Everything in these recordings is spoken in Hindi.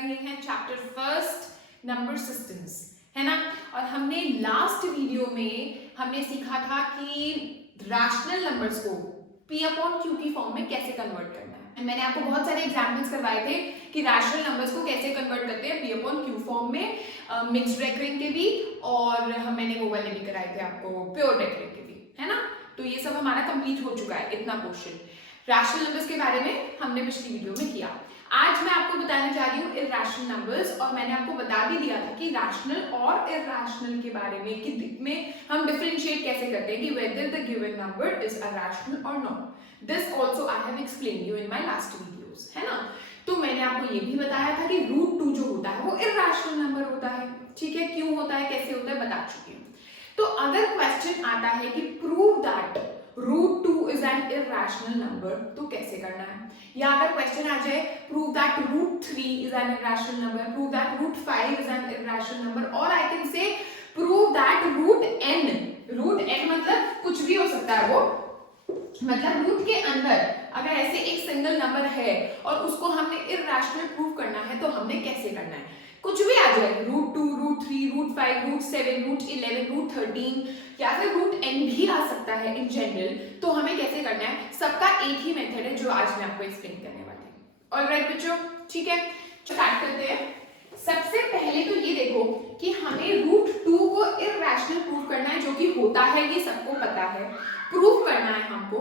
रहे हैं चैप्टर फर्स्ट नंबर सिस्टम्स, है ना। और हमने लास्ट वीडियो में हमने सीखा था कि रैशनल नंबर्स को p अपॉन q की फॉर्म में कैसे कन्वर्ट करना है। मैंने आपको बहुत सारे एग्जांपल्स करवाए थे कि रैशनल नंबर्स को कैसे कन्वर्ट करते हैं p अपॉन q फॉर्म में, मिक्स्ड रेकरिंग के भी, और मैंने वो वाले भी कराए थे आपको प्योर रेकरिंग के भी, है ना। तो ये सब हमारा कंप्लीट हो चुका है, इतना क्वेश्चन रैशनल नंबर्स के बारे में हमने पिछली वीडियो में किया। आज मैं आपको बताने जा रही हूँ इरैशनल नंबर्स, और मैंने आपको बता भी दिया था कि रैशनल और इरैशनल के बारे में कि में हम डिफरेंशिएट कैसे करते हैं कि whether the given number is a rational or not. This also I have explained you in my last videos, है ना। तो मैंने आपको ये भी बताया था कि √2 जो होता है वो इरैशनल नंबर होता है, ठीक है। क्यों होता है, कैसे होता है, बता चुकी हूँ। तो अगर क्वेश्चन आता है कि prove that √2 is an irrational number, तो कैसे करना है। या अगर क्वेश्चन आ जाए prove that √3 is an irrational number, prove that √5 is an irrational number, और I can say prove that √n मतलब कुछ भी हो सकता है वो, मतलब रूट के अंदर अगर ऐसे एक सिंगल नंबर है और उसको हमने इरैशनल प्रूव करना है तो हमने कैसे करना है। कुछ भी आ जाए, √2, √3, √5, √7, √11, √13 या फिर √n भी आ सकता है इन जनरल, तो हमें कैसे करना है। सबका एक ही मेथड है जो आज मैं आपको एक्सप्लेन करने वाली हूँ। ऑलराइट बच्चों, ठीक है, स्टार्ट करते हैं। सबसे पहले तो ये देखो कि हमें √2 को इरैशनल प्रूव करना है, जो कि होता है, ये सबको पता है, प्रूव करना है हमको।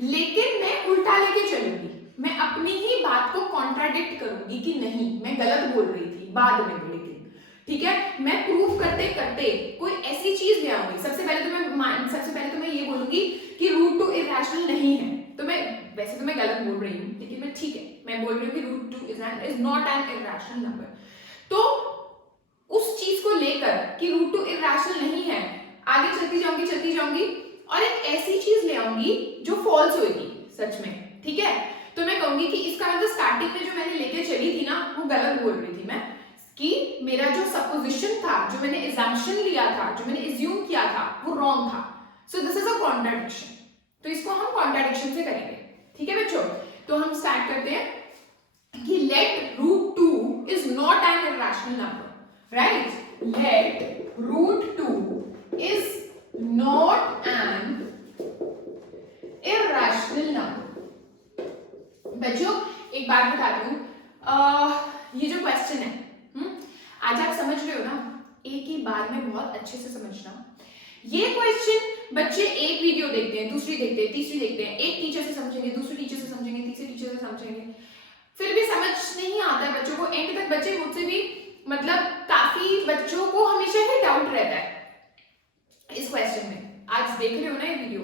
लेकिन मैं उल्टा लेके चलूंगी, मैं अपनी ही बात को कॉन्ट्राडिक्ट करूंगी कि नहीं मैं गलत बोल रही थी बाद में, लेकिन ठीक है मैं प्रूव करते करते कोई ऐसी चीज ले आऊंगी। सबसे पहले तो मैं ये बोलूंगी कि √2 इरैशनल नहीं है। तो मैं वैसे तो मैं गलत बोल रही हूँ, लेकिन मैं ठीक है मैं बोल रही हूँ कि √2 is not an irrational number. तो उस चीज को लेकर कि √2 इरैशनल नहीं है, आगे चलती जाऊंगी और एक ऐसी चीज ले आऊंगी जो फॉल्स होगी सच में, ठीक है। तो मैं कहूंगी कि इसका मतलब स्टार्टिंग में जो मैंने लेके चली थी ना वो गलत बोल रही थी मैं, कि मेरा जो सपोजिशन था, जो मैंने assumption लिया था, जो मैंने assume किया था वो रॉन्ग था। सो दिस इज अ कॉन्ट्राडिक्शन। तो इसको हम कॉन्ट्राडिक्शन से करेंगे, ठीक है बच्चों। तो हम स्टार्ट करते हैं कि let √2 is not an irrational number, right. Let √2 is not an irrational number. बच्चों एक बात बताती हूँ, ये जो क्वेश्चन है आज आप समझ रहे हो ना, एक ही बार में बहुत अच्छे से समझना। ये क्वेश्चन बच्चे एक वीडियो देखते हैं, दूसरी देखते हैं, तीसरी देखते हैं, एक टीचर से समझेंगे, दूसरे टीचर से समझेंगे, तीसरे टीचर से समझेंगे, फिर भी समझ नहीं आता है बच्चों को। एंड तक बच्चे मुझसे भी, मतलब काफी बच्चों को हमेशा ही डाउट रहता है इस क्वेश्चन में। आज देख रहे हो ना ये वीडियो,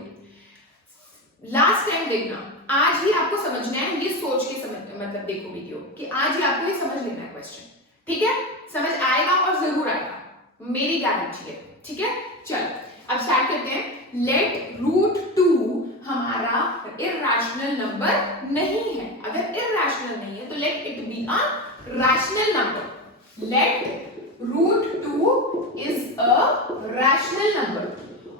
लास्ट टाइम देखना, आज ही आपको समझना है, ये सोच के समझ, मतलब देखो वीडियो कि आज ही आपको ये समझ लेना है क्वेश्चन, ठीक है। समझ आएगा और जरूर आएगा, मेरी गारंटी है, ठीक है। चलो अब स्टार्ट करते हैं। लेट √2 हमारा इरैशनल नंबर नहीं है। अगर इरैशनल नहीं है तो let it be a rational number. Let √2 is a rational number.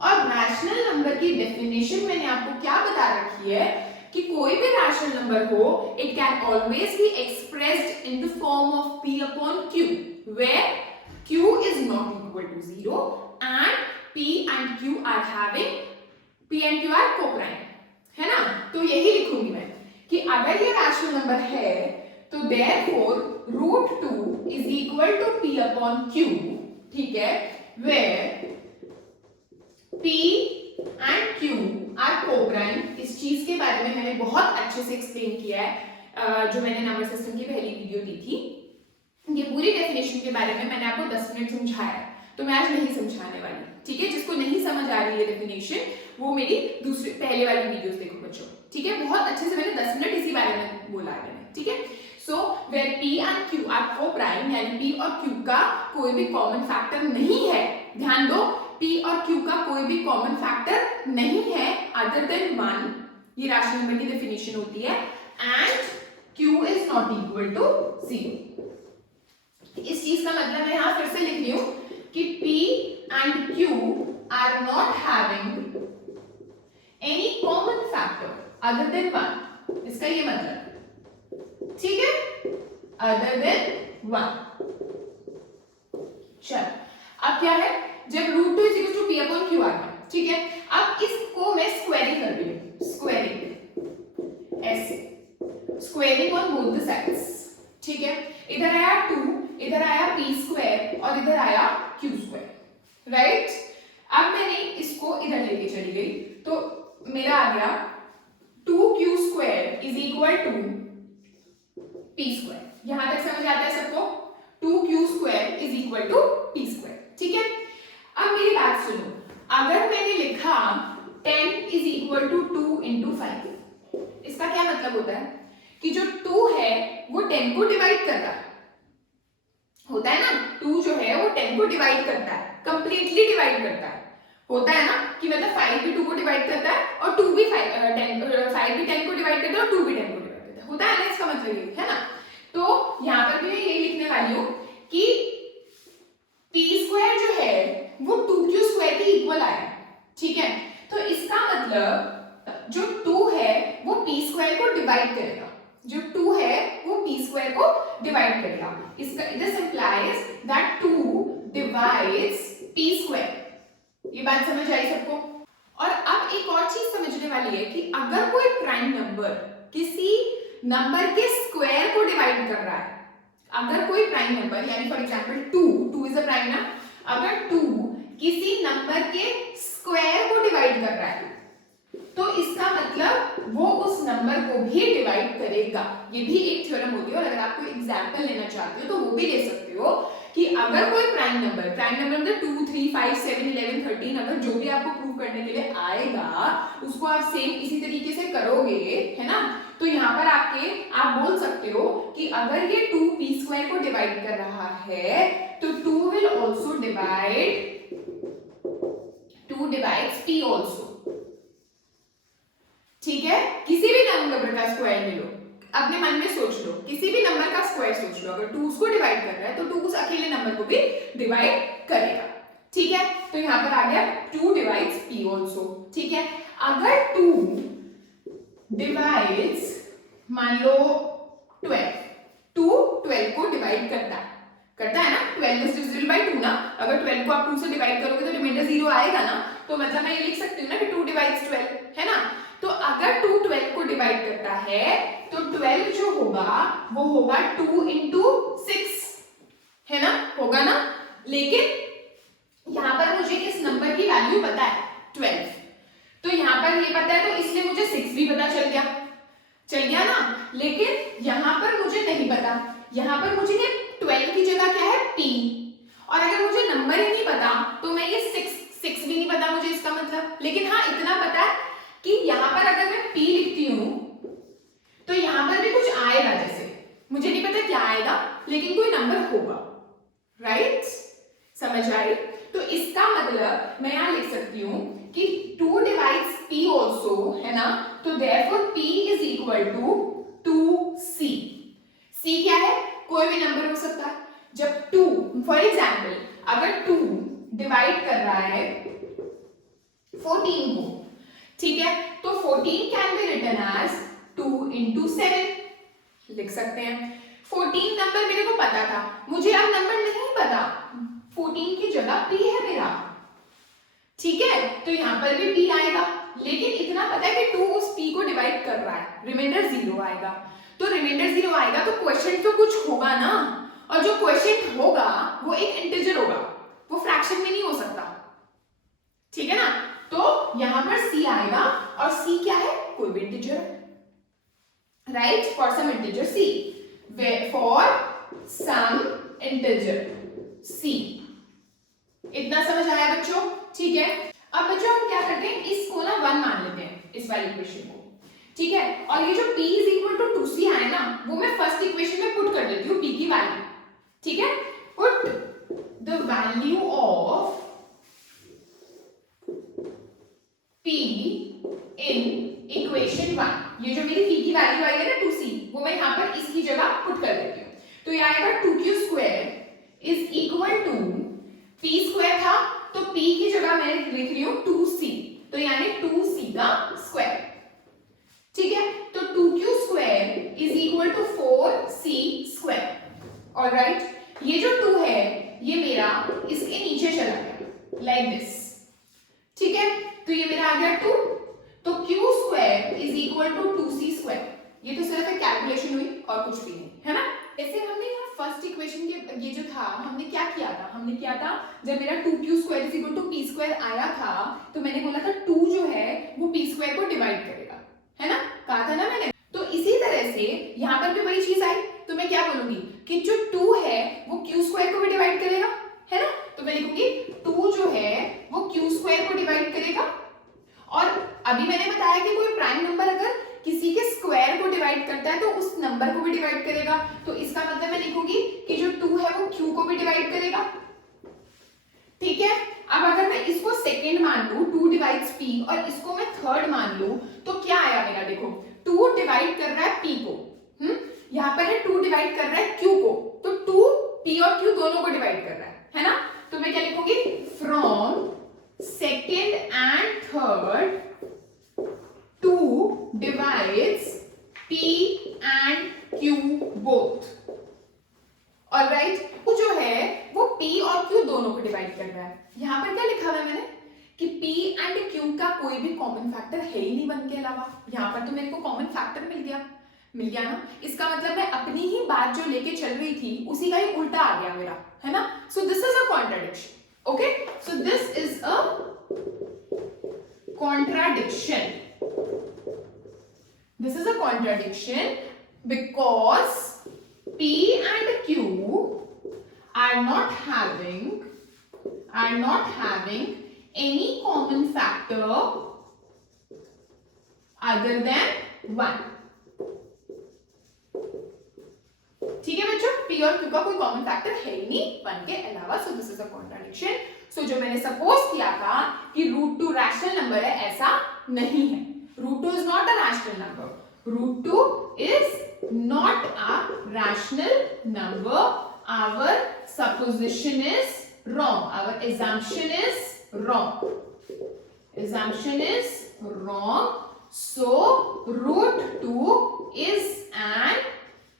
और रैशनल नंबर की डेफिनेशन मैंने आपको क्या बता रखी है कि कोई भी रैशनल नंबर हो, it can always be expressed in the form of p upon q, where q is not equal to 0 and p and q are having, p and q are co-prime, है ना। तो यही लिखूंगी मैं कि अगर ये रैशनल नंबर है तो therefore √2 is equal to p upon q, ठीक है, where p and q are co-prime। इस चीज के बारे में मैंने बहुत अच्छे से एक्सप्लेन किया है, जो मैंने नंबर सिस्टम की पहली वीडियो दी थी। ये पूरी डेफिनेशन के बारे में मैंने आपको 10 मिनट समझाया है, तो मैं आज नहीं समझाने वाली, ठीक है। जिसको नहीं समझ आ रही है डेफिनेशन, वो मेरी दूसरी पहले वाली वीडियोस देखो बच्चों, ठीक है। बहुत अच्छे से मैंने 10 मिनट इसी बारे में बोला है मैंने, ठीक है। So where p and q are co-prime, यानी p और q का कोई भी कॉमन फैक्टर नहीं है, ध्यान दो, p और q का कोई भी कॉमन फैक्टर नहीं है अदर देन 1, ये रैशनल नंबर की डेफिनेशन होती है, and q is not equal to 0। इस चीज का मतलब मैं यहां फिर से लिख रही हूं कि p and q are not having any common factor other than 1, इसका ये मतलब, ठीक है, other than 1। चल अब क्या है, जब root 2 is equal to p upon q आ गया, ठीक है। अब इसको मैं स्क्वायरिंग कर रही हूँ, स्क्वायरिंग ऐसे, squaring on both the sides, ठीक है। इधर आया 2, इधर आया पी स्क्वायर और इधर आया क्यू स्क्वायर, राइट। अब मैंने इसको इधर लेके चली गई तो मेरा आ गया 2q square is equal to p square. यहां तक समझ आता है सबको? 2q square is equal to p square, ठीक है। अब मेरी बात सुनो, अगर मैंने लिखा 10 इज इक्वल टू 2 इंटू 5, इसका क्या मतलब होता है कि जो 2 है वो 10 को डिवाइड कर रहा है, होता है ना। 2 जो है वो 10 को डिवाइड करता है, कंप्लीटली डिवाइड करता है, होता है ना कि मतलब 5 भी 2 को डिवाइड करता है और 2 भी 5 भी 10 को डिवाइड करता है और 2 भी 10 को डिवाइड करता है, होता है ना। इसका मतलब ये है ना। तो यहाँ पर भी मैं ये लिखने वाली हूँ कि p स्क्वायर जो है वो 2q स्क्वायर के इक्वल आया, ठीक है। तो इसका मतलब जो 2 है वो p स्क्वायर को डिवाइड करेगा, जो 2 है वो p स्क्वायर को डिवाइड करेगा। इसका this implies that 2 divides p square. ये बात समझ आई सबको? और अब एक और चीज समझने वाली है कि अगर कोई प्राइम नंबर किसी नंबर के स्क्वायर को डिवाइड कर रहा है, अगर कोई प्राइम नंबर यानी for example 2 is a prime ना, अगर 2 किसी नंबर के स्क्वायर को डिवाइड कर रहा है तो इसका मतलब वो उस नंबर को भी डिवाइड करेगा। ये भी एक थ्योरम होती है और अगर आप कोई एग्जांपल लेना चाहते हो तो वो भी ले सकते हो कि अगर कोई प्राइम नंबर मतलब 2, 3, 5, 7, 11, 13 अगर जो भी आपको प्रूव करने के लिए आएगा उसको आप सेम इसी तरीके से करोगे, है ना। तो यहाँ पर आप बोल सकते हो कि अगर ये 2 p स्क्वायर को डिवाइड कर रहा है तो 2 will also divide 2 divides p also, ठीक है। किसी भी नंबर का स्क्वायर ले लो, अपने मन में सोच लो, किसी भी नंबर का स्क्वायर सोच लो, अगर 2 उसको डिवाइड कर रहा है तो 2 उस अकेले नंबर को भी डिवाइड करेगा, ठीक है। तो यहाँ पर आ गया 2 divides p also, ठीक है। अगर 2 divides मान लो 2 12 को डिवाइड करता है ना, 12 is divisible by 2 ना। अगर 12 को आप 2 से डिवाइड करोगे तो रिमाइंडर 0 आएगा ना, तो मतलब मैं ये लिख सकती हूँ ना कि 2 divides 12, है ना। तो अगर 2 12 को डिवाइड करता है तो 12 जो होगा वो होगा 2 into 6, है ना, होगा ना। लेकिन यहाँ पर मुझे किस नंबर की वैल्यू पता है? 12। तो यहाँ पर ये पता है तो इसलिए मुझे 6 भी पता चल गया ना। लेकिन यहाँ पर मुझे नहीं पता, यहाँ पर मुझे ये 12 की जगह क्या है p, और अगर मुझे नंबर ही नहीं पता तो मैं ये 6 भी नहीं पता मुझे इसका मतलब। लेकिन हाँ इतना पता है कि यहाँ पर अगर मैं p लिखती हूँ तो यहाँ पर भी कुछ आएगा, जैसे मुझे नहीं पता क्या आएगा लेकिन कोई नंबर होगा, राइट। समझ आई? तो इसका मतलब मैं यहाँ लिख सकती हूँ कि 2 divides p also, है ना। तो therefore p is equal to 2c। c क्या है? कोई भी नंबर हो सकता है। जब 2 फॉर एग्जाम्पल अगर 2 डिवाइड कर रहा है 14 को, ठीक है, तो 14 can be written as 2 into 7 लिख सकते हैं। 14 नंबर मेरे को पता था, मुझे अब नंबर नहीं पता, 14 की जगह p है मेरा, ठीक है। तो यहाँ पर भी p आएगा, लेकिन इतना पता है कि 2 उस p को डिवाइड कर रहा है, रिमाइंडर 0 आएगा। तो रिमाइंडर 0 आएगा तो क्वेश्चन तो कुछ होगा ना, और जो क्वेश्चन होगा वो एक इंटीजर होगा, वो फ्रैक्शन में नहीं हो सकता, ठीक है ना। तो यहाँ पर c आएगा और c क्या है? कोई भी integer, right, for some integer c, for some integer c। इतना समझ आया बच्चों? ठीक है। अब बच्चों हम क्या करते हैं, इसको ना 1 मान लेते हैं, इस वाली इक्वेशन को, ठीक है। और ये जो p is equal to 2c है ना, वो मैं फर्स्ट इक्वेशन में पुट कर देती हूँ p की वैल्यू, ठीक है। Put the value of p in equation 1। ये जो मेरी p की वैल्यू आई है ना 2c, वो मैं यहाँ पर इसकी जगह पुट कर देती हूँ। तो ये आएगा 2q square is equal to p square था तो p की जगह मैं लिख रही हूँ 2c, तो यानी 2c का स्क्वायर, ठीक है। तो 2q square is equal to 4c square, alright, ये जो 2 है ये मेरा इसके नीचे चला गया लाइक दिस, ठीक है, तो ये मेरा आ गया 2, तो q square is equal to 2c square. ये तो सिर्फ एक कैलकुलेशन हुई और कुछ भी नहीं, है ना। ऐसे हमने यहाँ फर्स्ट इक्वेशन के ये जो था हमने क्या किया था, हमने किया था जब मेरा 2q square is equal to p square आया था तो मैंने बोला था 2 जो है वो p स्क्वायर को डिवाइड करेगा, है ना, कहा था ना मैंने। तो इसी तरह से यहाँ पर भी वही चीज आई, तो मैं क्या बोलूंगी कि जो 2 है वो q स्क्वायर को भी डिवाइड करेगा, है ना, तो मैं लिखूंगी 2 जो है वो q स्क्वायर को डिवाइड करेगा। और अभी मैंने बताया कि कोई प्राइम नंबर अगर किसी के स्क्वायर को डिवाइड करता है तो उस नंबर को भी डिवाइड करेगा, तो इसका मतलब मैं लिखूंगी कि जो 2 है वो q को भी डिवाइड करेगा, ठीक है। अब अगर मैं इसको सेकंड मान लूं 2 डिवाइड्स p और इसको मैं थर्ड मान लूं तो क्या आया मेरा, देखो 2 डिवाइड कर रहा है p को, यहाँ पर है 2 डिवाइड कर रहा है q को, तो 2 p और q दोनों को डिवाइड कर रहा है ना, तो मैं क्या लिखूंगी from second and third 2 divides p and q both, alright, वो जो है वो p और q दोनों को डिवाइड कर रहा है। यहाँ पर क्या लिखा हुआ है मैंने कि p and q का कोई भी कॉमन फैक्टर है ही नहीं 1 के अलावा, यहाँ पर तो मेरे को कॉमन फैक्टर मिल गया ना, इसका मतलब मैं अपनी ही बात जो लेके चल रही थी उसी का ही उल्टा आ गया मेरा, है ना। सो this is a contradiction, okay, so this is a contradiction. This is a contradiction because P and Q are not having any common factor other than 1. ठीक है बच्चों, P और Q का कोई कॉमन फैक्टर है ही नहीं 1 के अलावा, so this is a contradiction. So जो मैंने सपोज किया था कि √2 रैशनल नंबर है, ऐसा नहीं है, √2 is not a rational number, √2 is not a rational number, our supposition is wrong, our assumption is wrong, so √2 is an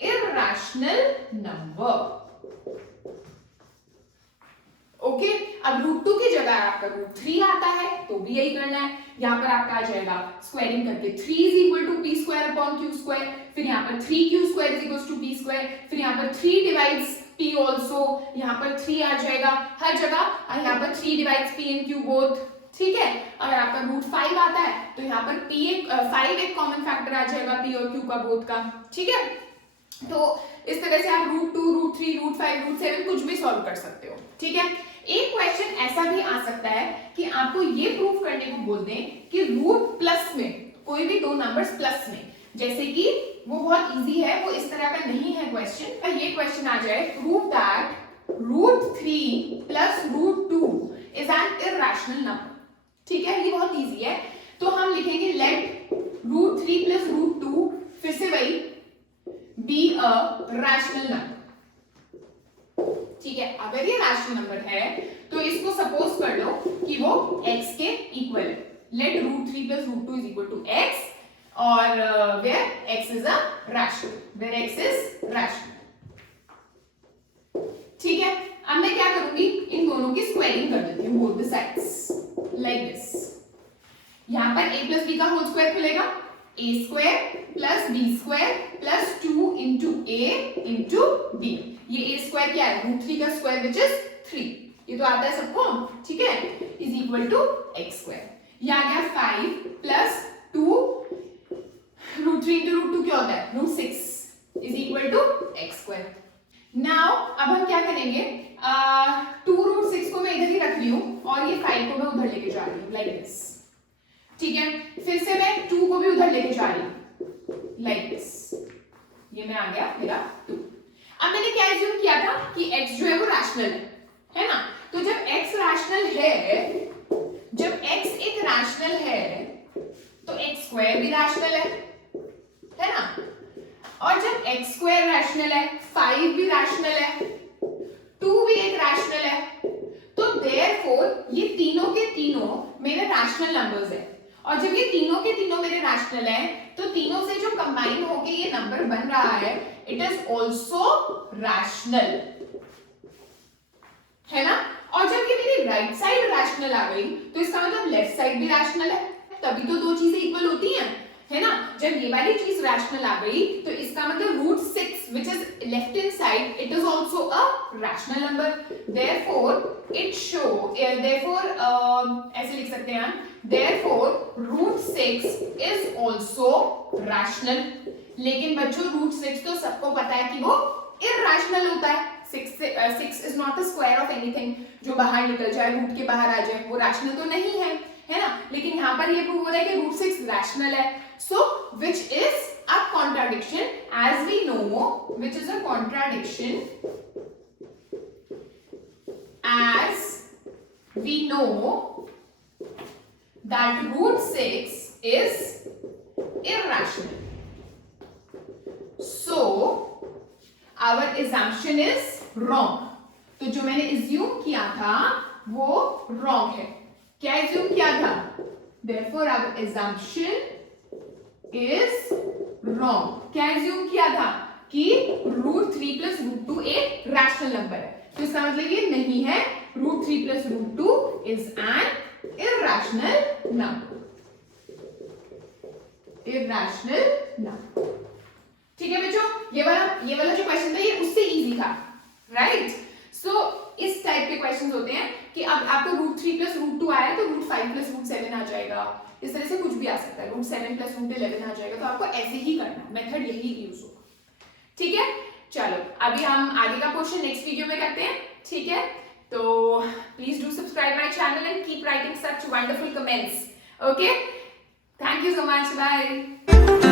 irrational number, okay. अब √2 की जगह आपका √3 आता है तो भी यही करना है, यहाँ पर आपका आ जाएगा स्क्वायरिंग करके 3 is equal to p square upon q square, फिर यहाँ पर 3q square is equal to p square, फिर यहाँ पर 3 डिवाइड्स p ऑल्सो, यहाँ पर 3 आ जाएगा हर जगह, और यहाँ पर 3 divides p and q both, ठीक है। अगर आपका √5 आता है तो यहाँ पर 5 एक कॉमन फैक्टर आ जाएगा p और q का बोथ का, ठीक है। तो इस तरह से आप √2, √3, √5, √7 कुछ भी सॉल्व कर सकते हो, ठीक है। एक क्वेश्चन ऐसा भी आ सकता है कि आपको ये प्रूव करने को बोल दें कि रूट प्लस में कोई भी दो नंबर्स प्लस में, जैसे कि वो बहुत इजी है, वो इस तरह का नहीं है क्वेश्चन, पर ये क्वेश्चन आ जाए prove that √3 plus √2 is an irrational number, ठीक है, ये बहुत इजी है। तो हम लिखेंगे लेट √3 प्लस √2 फिर से वही बी अ रैशनल नंबर, ठीक है। अगर ये रैशनल नंबर है तो इसको सपोज कर लो कि वो x के इक्वल है, let √3 plus √2 is equal to x, और where x is a rational, where x is rational, ठीक है। अब मैं क्या करूंगी, इन दोनों की स्क्वायरिंग कर देती हूं both the sides like this. यहां पर a प्लस b का होल स्क्वायर खुलेगा, a square plus b square plus 2 into a into b, ये a स्क्वायर क्या है, √3 का स्क्वायर विच इज 3, ये तो आता है सबको, ठीक है, is equal to x square. ये आ गया 5 प्लस 2 √3 इंटू √2 क्या होता है, √6 is equal to x square. Now अब हम क्या करेंगे, 2 √6 को मैं इधर ही रख रही हूँ और ये 5 को मैं उधर लेके जा रही हूँ लाइक दिस, ठीक है। फिर से मैं 2 को भी उधर लेके जा रही हूँ लाइक दिस, ये मैं आ गया मेरा 2। अब मैंने क्या एज्यूम किया था कि x जो है वो रैशनल है ना, तो जब x रैशनल है, जब x एक रैशनल है तो x स्क्वायर भी रैशनल है ना, और जब x स्क्वायर रैशनल है 5 भी रैशनल है, 2 भी एक रैशनल है, तो देयरफॉर ये तीनों के तीनों मेरे रैशनल नंबर्स है, और जब ये तीनों के तीनों मेरे रैशनल है तो तीनों से जो कंबाइन होके ये नंबर बन रहा है इट इज ऑल्सो रैशनल, है ना। और जब ये मेरी राइट साइड रैशनल आ गई तो इसका मतलब लेफ्ट साइड भी रैशनल है, तभी तो दो चीजें इक्वल होती हैं, है ना। जब ये वाली चीज रैशनल आ गई तो इसका मतलब root 6 which is left hand side it is also a rational number, therefore it show therefore ऐसे लिख सकते हैं हम, therefore root 6 is also rational। लेकिन बच्चों रूट 6 तो सबको पता है कि वो irrational होता है। 6 is not the square of anything, जो बाहर निकल जाए, रूट के बाहर आ जाए, वो रैशनल तो नहीं है, है ना। लेकिन यहाँ पर ये प्रूव हो रहा है कि रूट 6 रैशनल है, so which is a contradiction, as we know, which is a contradiction, as we know that root 6 is irrational, so our assumption is wrong। तो जो मैंने assume किया था वो wrong है। क्या assume किया था? Therefore our assumption is wrong। क्या assume किया था कि रूट 3 प्लस रूट 2 एक रैशनल नंबर है, तो इसका मतलब ये नहीं है, root 3 plus root 2 is an irrational number, irrational number. ठीक है बच्चों, ये वाला जो क्वेश्चन था ये उससे इजी था, राइट। सो इस टाइप के क्वेश्चंस होते हैं कि अब आपको रूट 3 प्लस रूट 2 आया तो रूट 5 प्लस रूट 7 आ जाएगा, इस तरह से कुछ भी आ सकता है, रूट 7 प्लस रूट 11 आ जाएगा, तो आपको ऐसे ही करना है, मेथड यही यूज होगा। ठीक है, चलो अभी हम आगे का क्वेश्चन नेक्स्ट वीडियो में करते हैं। ठीक है, तो please do subscribe my channel and keep writing such wonderful comments. Okay, thank you so much, bye.